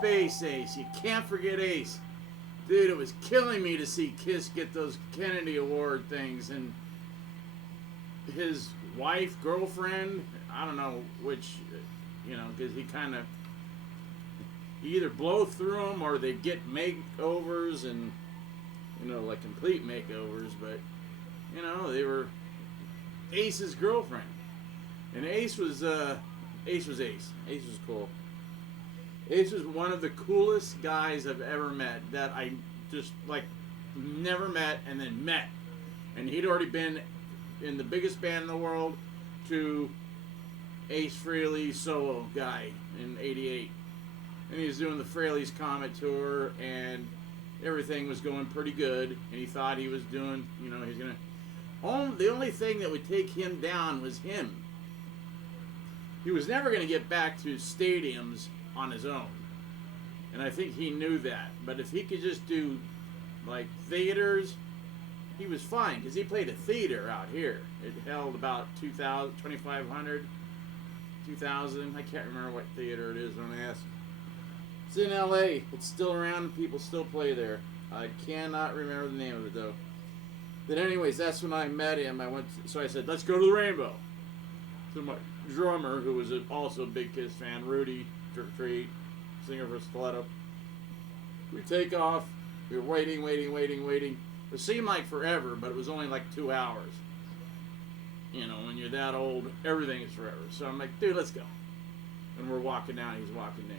Space Ace. You can't forget Ace. Dude, it was killing me to see Kiss get those Kennedy Award things, and his wife, girlfriend, I don't know which, because he kind of either blow through them or they get makeovers and, like complete makeovers, but, they were Ace's girlfriend. And Ace was Ace. Ace was cool. Ace was one of the coolest guys I've ever met that I just, never met and then met. And he'd already been in the biggest band in the world to Ace Frehley's solo guy in '88. And he was doing the Frehley's Comet Tour, and everything was going pretty good. And he thought he was doing, he's going to... The only thing that would take him down was him. He was never going to get back to stadiums on his own, and I think he knew that. But if he could just do theaters, he was fine, because he played a theater out here. It held about 2,000, 2,500, 2,000. I can't remember what theater it is when I ask. It's in LA. It's still around. People still play there. I cannot remember the name of it though. But anyways, that's when I met him. So I said, let's go to the Rainbow. So my drummer, who was also a big Kiss fan, Rudy Tree, singer for Stiletto. We take off. We were waiting. It seemed like forever, but it was only 2 hours. When you're that old, everything is forever. So I'm like, dude, let's go. And we're walking down. He's walking in,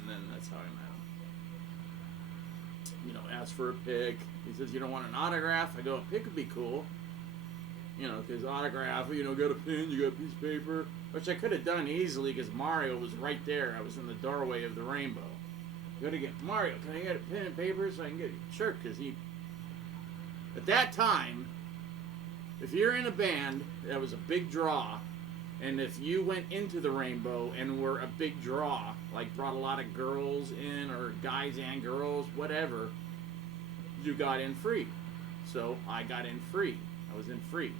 and then that's how I met him. Asked for a pic. He says, you don't want an autograph? I go, a pic would be cool. Because autograph, got a pen, you got a piece of paper, which I could have done easily because Mario was right there. I was in the doorway of the Rainbow. Got to get Mario. Can I get a pen and paper so I can get a shirt? Because at that time, if you're in a band that was a big draw, and if you went into the Rainbow and were a big draw, brought a lot of girls in, or guys and girls, whatever, you got in free. So I got in free. I was in free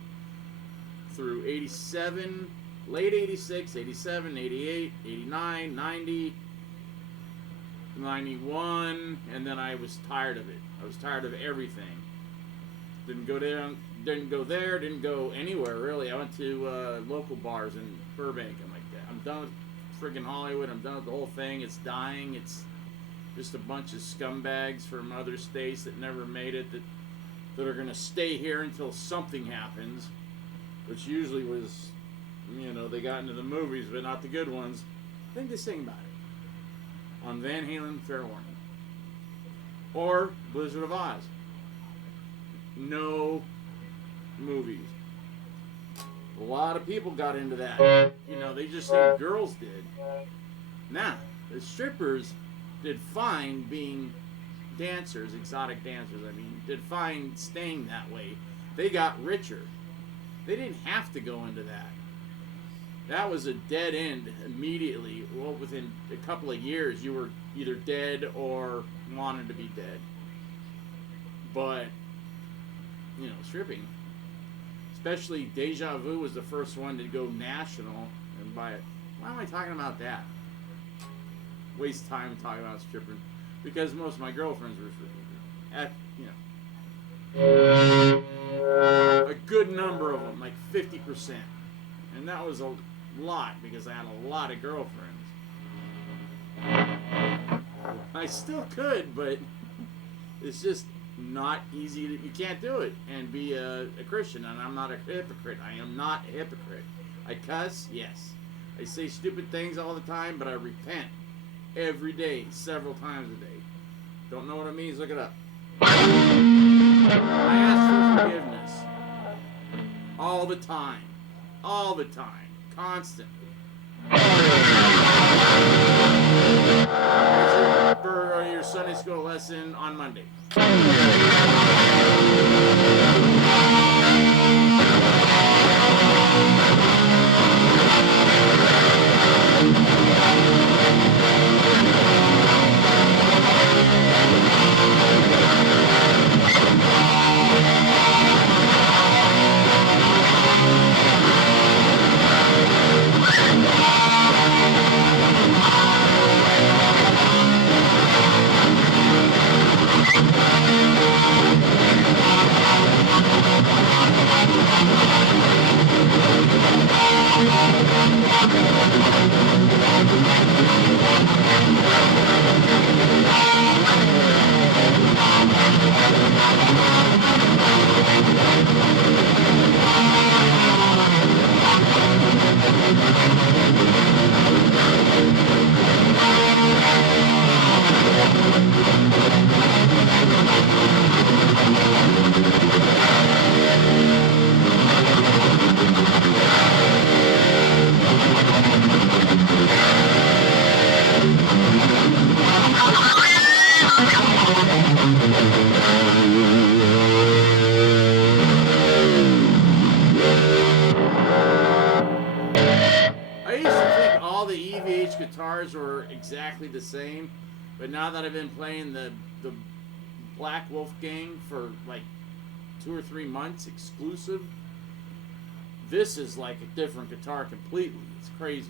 through 87, late 86, 87, 88, 89, 90, 91, and then I was tired of it. I was tired of everything. Didn't go there, didn't go anywhere really. I went to local bars in Burbank. I'm like, I'm done with friggin' Hollywood. I'm done with the whole thing. It's dying. It's just a bunch of scumbags from other states that never made it, that are going to stay here until something happens, which usually was, they got into the movies, but not the good ones. I think they sing about it on Van Halen, Fair Warning, or Blizzard of Oz. No movies. A lot of people got into that. They just said girls did. Nah, the strippers did fine being dancers, exotic dancers, did fine staying that way. They got richer. They didn't have to go into that. That was a dead end immediately. Well, within a couple of years, you were either dead or wanted to be dead. But, stripping, especially Deja Vu was the first one to go national and buy it. Why am I talking about that? Waste time talking about stripping. Because most of my girlfriends were a good number of them, 50%. And that was a lot because I had a lot of girlfriends. I still could, but it's just, not easy. You can't do it and be a Christian, and I'm not a hypocrite. I am not a hypocrite. I cuss, yes. I say stupid things all the time, but I repent every day, several times a day. Don't know what it means? Look it up. I ask for forgiveness all the time, constantly. For your Sunday school lesson on Monday. EVH guitars were exactly the same, but now that I've been playing the Black Wolfgang for like 2 or 3 months exclusive, this is like a different guitar completely. It's crazy.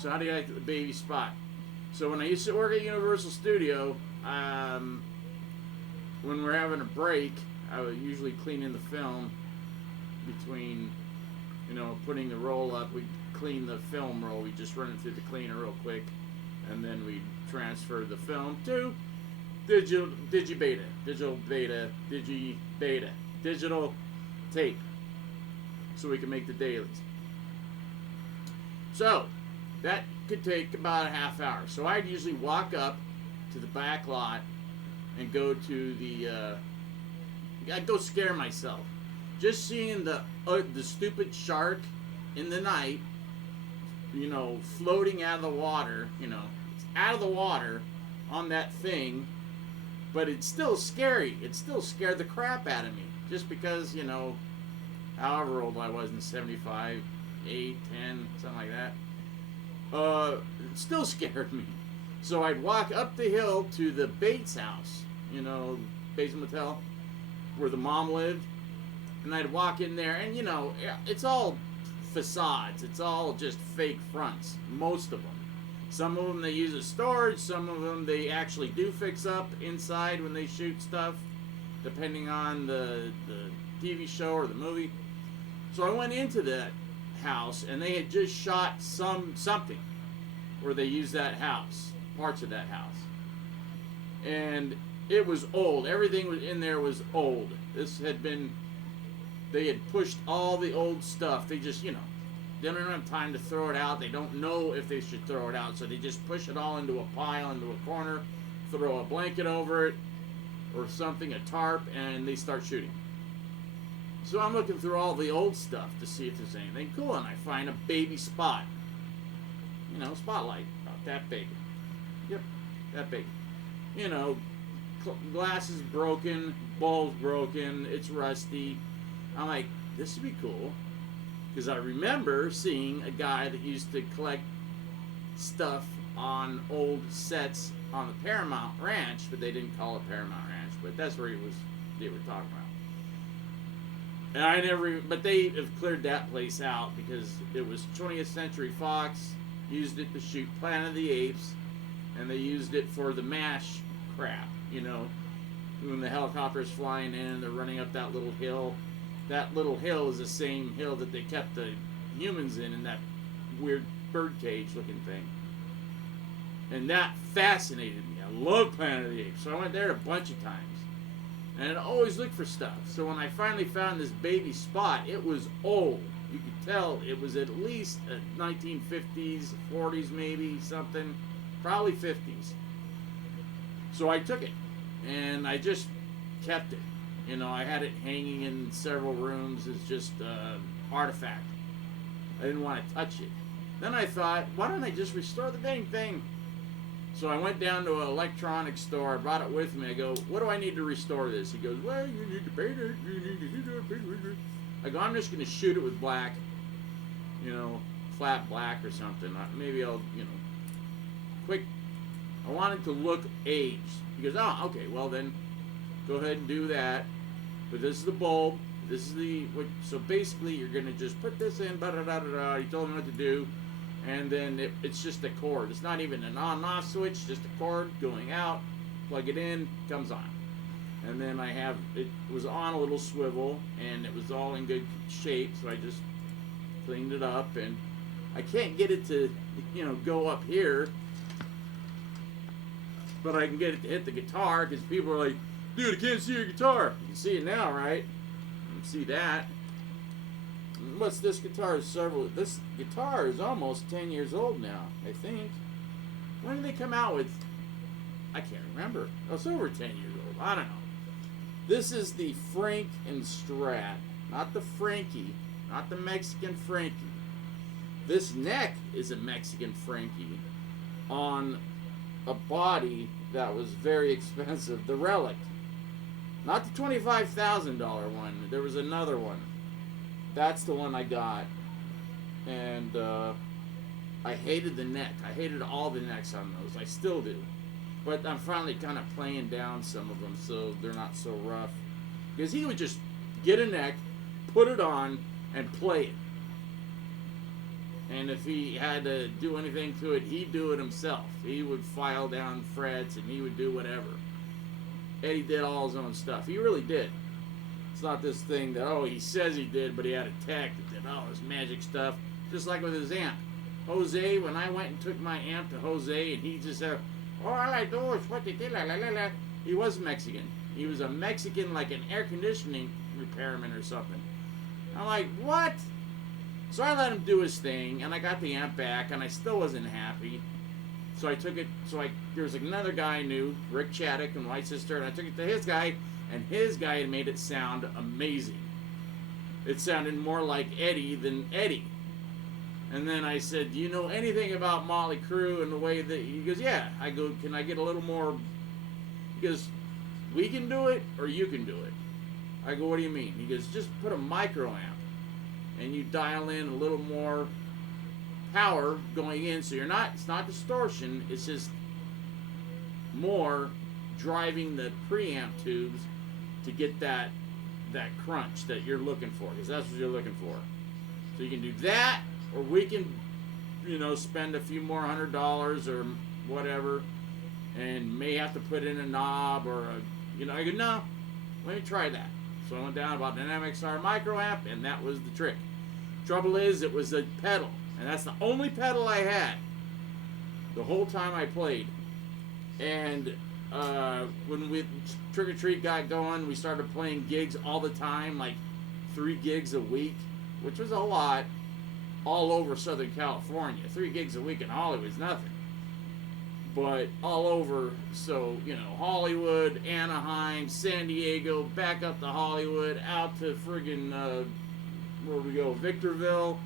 So how do you like the baby spot? So when I used to work at Universal Studio, when we're having a break, I would usually clean in the film between, putting the roll up. We'd clean the film roll. We'd just run it through the cleaner real quick, and then we'd transfer the film to digital tape, so we can make the dailies. So that could take about a half hour. So I'd usually walk up to the back lot and go to I'd go scare myself. Just seeing the stupid shark in the night, floating out of the water, it's out of the water on that thing, but it's still scary. It still scared the crap out of me. Just because, however old I was in 75, 8, 10, something like that. It still scared me. So I'd walk up the hill to the Bates house, Bates Motel, where the mom lived, and I'd walk in there, and it's all facades. It's all just fake fronts, most of them. Some of them they use as storage, some of them they actually do fix up inside when they shoot stuff, depending on the TV show or the movie. So I went into that house, and they had just shot something where they used that house, parts of that house, and it was old. Everything was in there was old. They had pushed all the old stuff. They just, they don't have time to throw it out. They don't know if they should throw it out, so they just push it all into a pile, into a corner, throw a blanket over it or something, a tarp, and they start shooting. So I'm looking through all the old stuff to see if there's anything cool, and I find a baby spot. Spotlight, about that big. Yep, that big. Glass is broken, bulb's broken, it's rusty. I'm like, this would be cool. Because I remember seeing a guy that used to collect stuff on old sets on the Paramount Ranch, but they didn't call it Paramount Ranch, but that's where they were talking about. And but they have cleared that place out because it was 20th Century Fox, used it to shoot Planet of the Apes, and they used it for the MASH crap, when the helicopter's flying in and they're running up that little hill. That little hill is the same hill that they kept the humans in that weird birdcage looking thing. And that fascinated me. I love Planet of the Apes, so I went there a bunch of times. And I always looked for stuff. So when I finally found this baby spot, it was old. You could tell it was at least 1950s, 40s maybe, something. Probably 50s. So I took it, and I just kept it. I had it hanging in several rooms as just artifact. I didn't want to touch it. Then I thought, why don't I just restore the dang thing? So I went down to an electronics store. I brought it with me. I go, what do I need to restore this? He goes, well, you need to paint it. You need to do it. I go, I'm just going to shoot it with black, flat black or something. Maybe I'll, quick. I want it to look aged. He goes, oh, okay, well then, go ahead and do that. But this is the bulb. This is so basically you're going to just put this in, da-da-da-da-da. You told me what to do. And then it's just a cord. It's not even an on-off switch, just a cord going out. Plug it in, comes on. And then it was on a little swivel, and it was all in good shape, so I just cleaned it up and I can't get it to, go up here. But I can get it to hit the guitar because people are like, dude, I can't see your guitar. You can see it now, right? You can see that. What's this guitar? This guitar is almost 10 years old now, I think. When did they come out with? I can't remember. Oh, it's over 10 years old. I don't know. This is the FrankenStrat, not the Frankie, not the Mexican Frankie. This neck is a Mexican Frankie on a body that was very expensive, the Relic. Not the $25,000 one. There was another one. That's the one I got. And I hated the neck. I hated all the necks on those. I still do. But I'm finally kind of playing down some of them so they're not so rough. Because he would just get a neck, put it on, and play it. And if he had to do anything to it, he'd do it himself. He would file down frets and he would do whatever. Eddie did all his own stuff. He really did. It's not this thing that, he says he did, but he had a tech that did all this magic stuff. Just like with his amp. Jose, when I went and took my amp to Jose, and he just said, all I do is what they did, la la la la. He was Mexican. He was a Mexican, like an air conditioning repairman or something. I'm like, what? So I let him do his thing, and I got the amp back, and I still wasn't happy. So I took it, there was another guy I knew, Rick Chaddock and White Sister, and I took it to his guy, and his guy had made it sound amazing. It sounded more like Eddie than Eddie. And then I said, do you know anything about Motley Crue and the way that... He goes, yeah. I go, can I get a little more... He goes, we can do it or you can do it. I go, what do you mean? He goes, just put a micro amp and you dial in a little more power going in. So it's not distortion. It's just more driving the preamp tubes to get that crunch that you're looking for. Because that's what you're looking for. So you can do that. Or we can, spend a few more $100 or whatever, and may have to put in a knob or I go, no, let me try that. So I went down about an MXR micro amp, and that was the trick. Trouble is, it was a pedal, and that's the only pedal I had the whole time I played. And when Trick or Treat got going, we started playing gigs all the time, like 3 gigs a week, which was a lot. All over Southern California. 3 gigs a week in Hollywood's nothing. But all over, so, Hollywood, Anaheim, San Diego, back up to Hollywood, out to friggin', where we go, Victorville.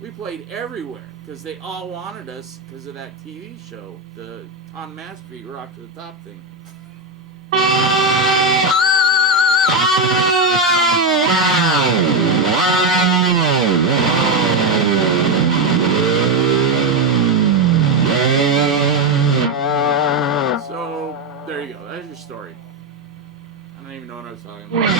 We played everywhere, because they all wanted us, because of that TV show, the Tom Mass Street Rock to the Top thing. So, there you go. That's your story. I don't even know what I was talking about.